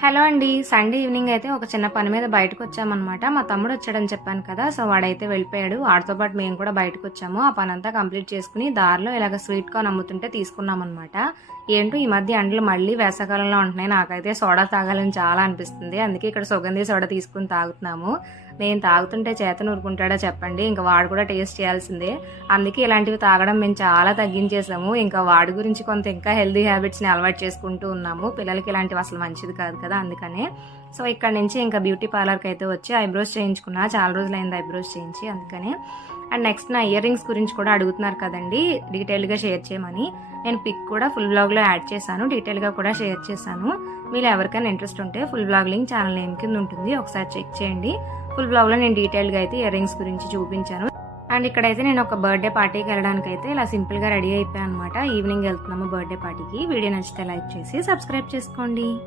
Hello అండి. Sunday evening అయితే ఒక చిన్న పని మీద బయటకొచ్చామనమాట. మా తమ్ముడు వచ్చాడని చెప్పాను కదా! సో, వాడైతే వెళ్ళిపోయాడు. వాడితో పాటు మేము కూడా బయటకొచ్చాము. ఆ పనంతా కంప్లీట్ చేసుకొని దారిలో ఇలాగ స్వీట్ కార్న్ అమ్ముతుంటే తీసుకున్నామనమాట. ఏంటో ఈ మధ్య ఎండలు మళ్ళీ వేసవికాలంలో ఉంటున్నాయి. నాకైతే సోడా తాగాలని చాలా అనిపిస్తుంది. అందుకే ఇక్కడ సుగంధి సోడా తీసుకొని తాగుతున్నాము. నేను తాగుతుంటే చేతన ఊరుకుంటాడా చెప్పండి. ఇంకా వాడు కూడా టేస్ట్ చేయాల్సిందే. అందుకే ఇలాంటివి తాగడం మేము చాలా తగ్గించేసాము. ఇంకా వాడి గురించి కొంత ఇంకా హెల్తీ హ్యాబిట్స్ని అలవాటు చేసుకుంటూ ఉన్నాము. పిల్లలకి ఇలాంటివి అసలు మంచిది కాదు కదా, అందుకనే. సో ఇక్కడ నుంచి ఇంకా బ్యూటీ పార్లర్కి అయితే వచ్చి ఐబ్రోస్ చేయించుకున్నా. చాలా రోజులైంది ఐబ్రోస్ చేయించి, అందుకనే. అండ్ నెక్స్ట్ నా ఇయర్ రింగ్స్ గురించి కూడా అడుగుతున్నారు కదండి, డీటెయిల్గా షేర్ చేయమని. నేను పిక్ కూడా ఫుల్ బ్లాగ్లో యాడ్ చేశాను, డీటెయిల్గా కూడా షేర్ చేశాను. మీరు ఎవరికైనా ఇంట్రెస్ట్ ఉంటే full blog link channel name కింద ఉంటుంది, ఒకసారి చెక్ చేయండి. ఫుల్ బ్లాగ్లో నేను డీటెయిల్గా అయితే ఇయర్ రింగ్స్ గురించి చూపించాను. అండ్ ఇక్కడైతే నేను ఒక బర్త్డే పార్టీకి వెళ్ళడానికి అయితే ఇలా సింపుల్గా రెడీ అయిపోయాను అనమాట. ఈవినింగ్ వెళ్తున్నాము బర్త్డే పార్టీకి. వీడియో నచ్చితే లైక్ చేసి సబ్స్క్రైబ్ చేసుకోండి.